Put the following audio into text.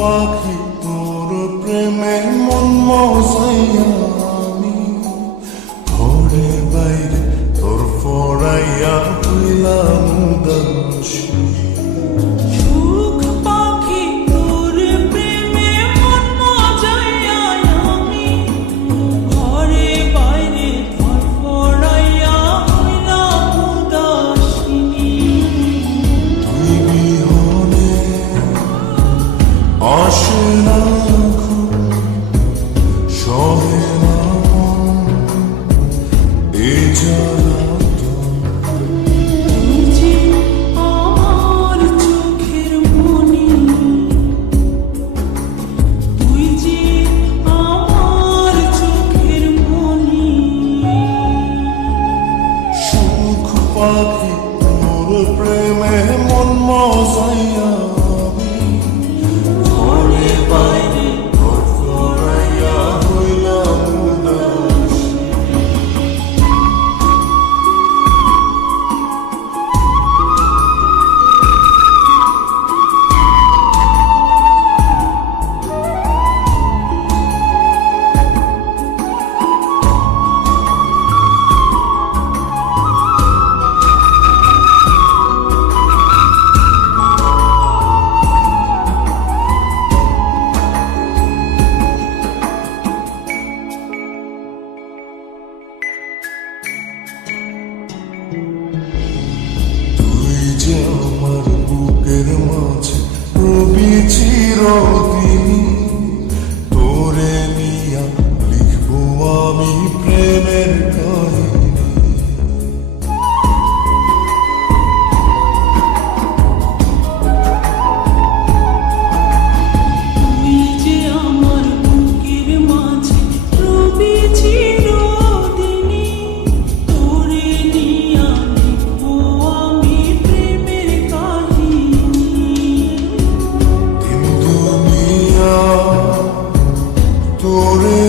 পাখি তোর প্রেমে মন মজাইয়া আমি ঘরে বাইরে তোর ফড়াইয়া হইলাম উদাসী। সুখ পাখি তোর প্রেমে মন মজাইয়া আমি ঘরে বাইরে ধরফড়াইয়া হইলাম উদাসিনী। তুই বিহনে আসে না ঘুম, সহে না মন এ জ্বালাতন। তুই যে আমার চোখের মনি, তুই যে আমার চোখের মনি। সুখ পাখি তোর প্রেমে মন মজাইয়া আমি ঘরে বাইরে তোর ফড়াইয়া হইলাম উদাসী। তুই যে আমার বুকের মাঝে রবি চিরদিনই, তোরে নিয়া লিখবো আমি প্রেমের কাহিনী। তুই যে আমার বুকের মাঝে রবি চিরদিনই, তোরে নিয়া লিখবো আমি প্রেমের কাহিনী। দিন দুনিয়া তোরে